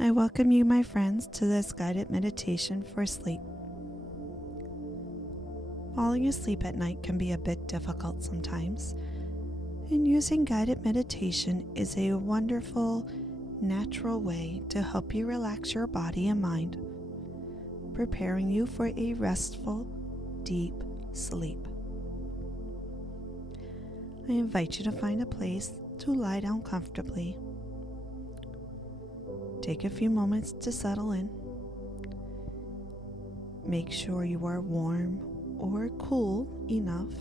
I welcome you, my friends, to this guided meditation for sleep. Falling asleep at night can be a bit difficult sometimes, and using guided meditation is a wonderful, natural way to help you relax your body and mind, preparing you for a restful, deep sleep. I invite you to find a place to lie down comfortably. Take a few moments to settle in. Make sure you are warm or cool enough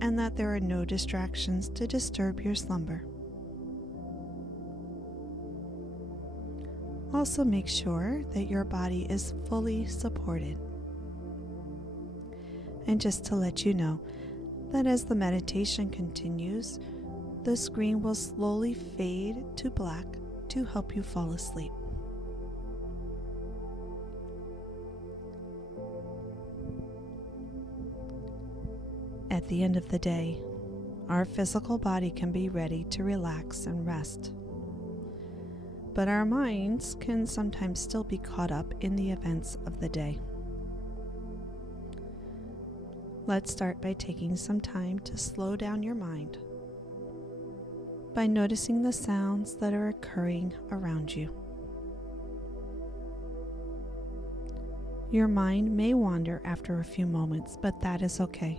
and that there are no distractions to disturb your slumber. Also, make sure that your body is fully supported. And just to let you know that as the meditation continues, the screen will slowly fade to black to help you fall asleep. At the end of the day, our physical body can be ready to relax and rest, but our minds can sometimes still be caught up in the events of the day. Let's start by taking some time to slow down your mind by noticing the sounds that are occurring around you. Your mind may wander after a few moments, but that is okay.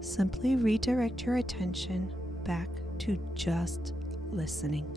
Simply redirect your attention back to just listening.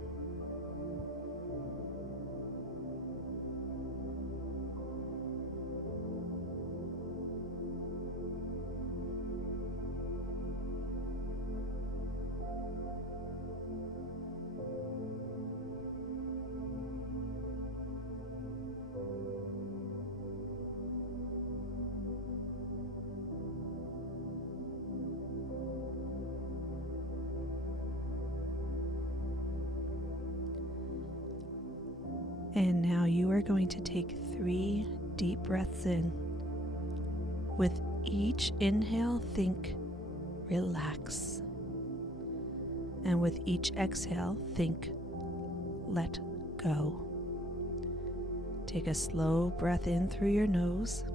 And now you are going to take 3 deep breaths in. With each inhale, think relax. And with each exhale, think let go. Take a slow breath in through your nose.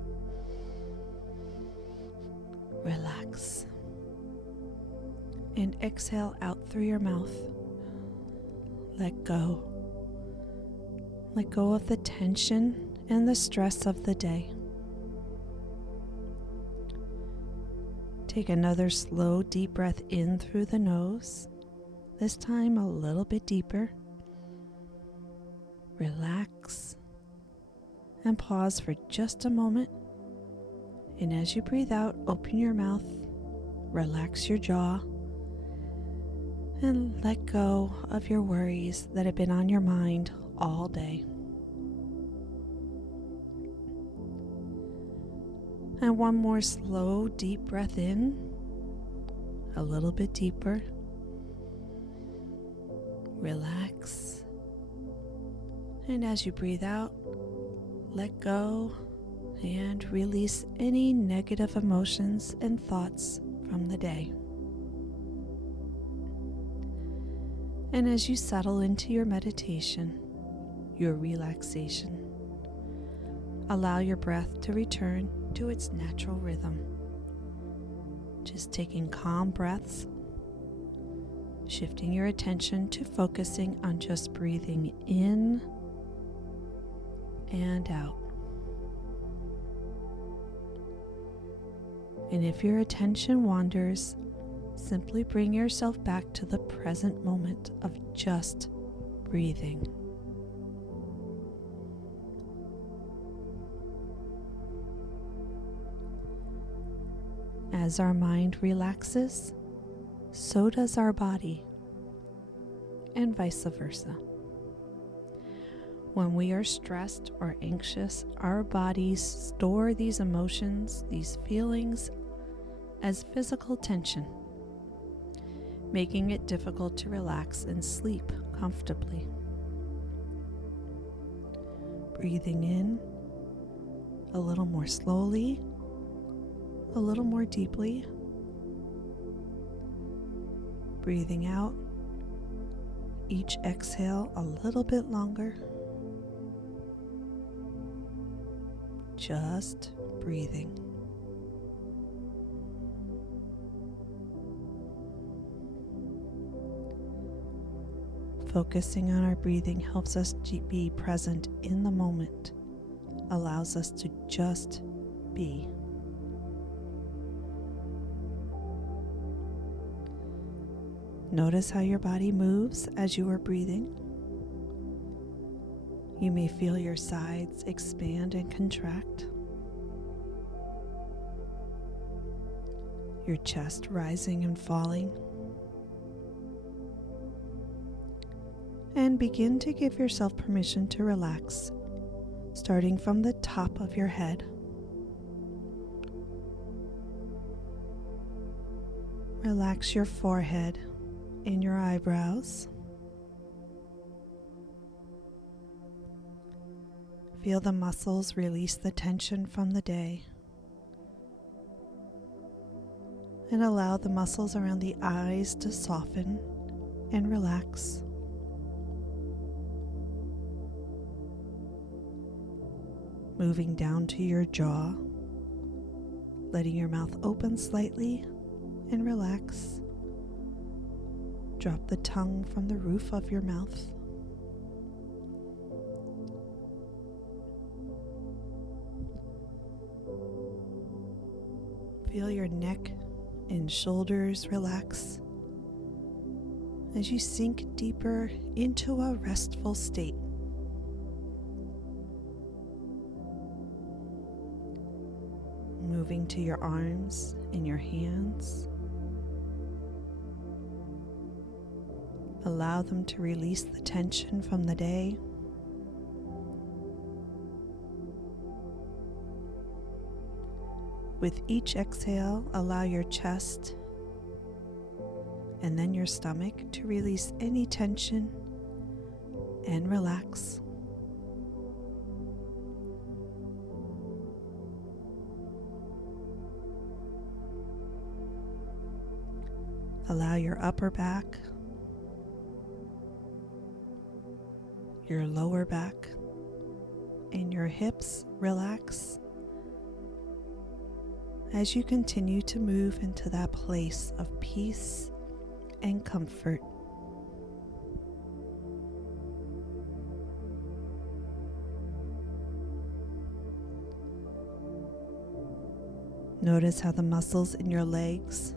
Relax. And exhale out through your mouth. Let go. Let go of the tension and the stress of the day. Take another slow, deep breath in through the nose, this time a little bit deeper. Relax and pause for just a moment. And as you breathe out, open your mouth, relax your jaw, and let go of your worries that have been on your mind all day. And one more slow, deep breath in, a little bit deeper. Relax. And as you breathe out, let go and release any negative emotions and thoughts from the day. And as you settle into your meditation, your relaxation, allow your breath to return to its natural rhythm. Just taking calm breaths, shifting your attention to focusing on just breathing in and out. And if your attention wanders, simply bring yourself back to the present moment of just breathing. As our mind relaxes, so does our body, and vice versa. When we are stressed or anxious, our bodies store these emotions, these feelings, as physical tension, making it difficult to relax and sleep comfortably. Breathing in a little more slowly, a little more deeply. Breathing out each exhale a little bit longer. Just breathing. Focusing on our breathing helps us to be present in the moment, allows us to just be. Notice how your body moves as you are breathing. You may feel your sides expand and contract, your chest rising and falling, and begin to give yourself permission to relax, starting from the top of your head. Relax your forehead and your eyebrows. Feel the muscles release the tension from the day, and allow the muscles around the eyes to soften and relax. Moving down to your jaw, letting your mouth open slightly and relax. Drop the tongue from the roof of your mouth. Feel your neck and shoulders relax as you sink deeper into a restful state. Moving to your arms and your hands. Allow them to release the tension from the day. With each exhale, allow your chest and then your stomach to release any tension and relax. Allow your upper back, your lower back, and your hips relax as you continue to move into that place of peace and comfort. Notice how the muscles in your legs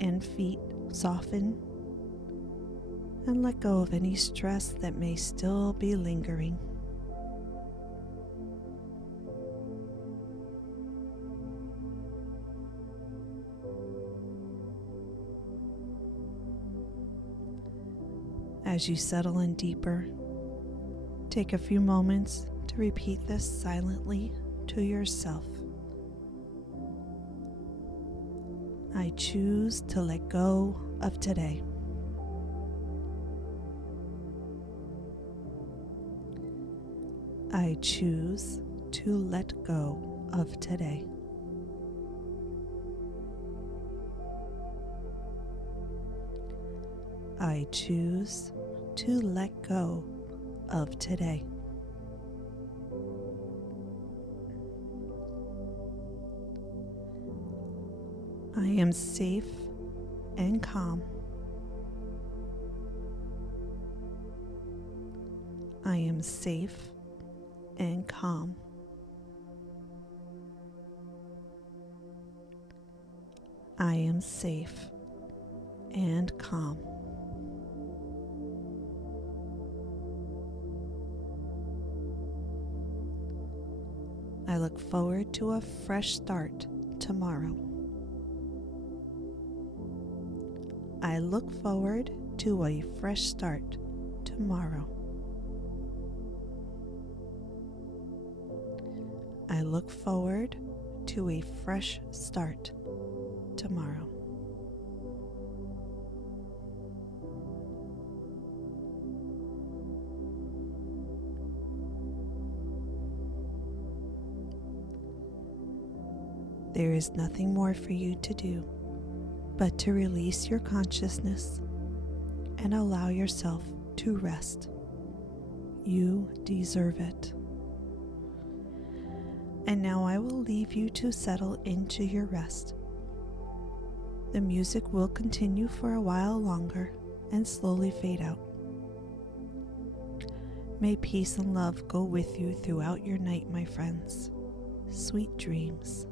and feet soften, and let go of any stress that may still be lingering. As you settle in deeper, take a few moments to repeat this silently to yourself. I choose to let go of today. I choose to let go of today. I choose to let go of today. I am safe and calm. I am safe and calm. I am safe and calm. I look forward to a fresh start tomorrow. I look forward to a fresh start tomorrow. I look forward to a fresh start tomorrow. There is nothing more for you to do but to release your consciousness and allow yourself to rest. You deserve it. And now I will leave you to settle into your rest. The music will continue for a while longer and slowly fade out. May peace and love go with you throughout your night, my friends. Sweet dreams.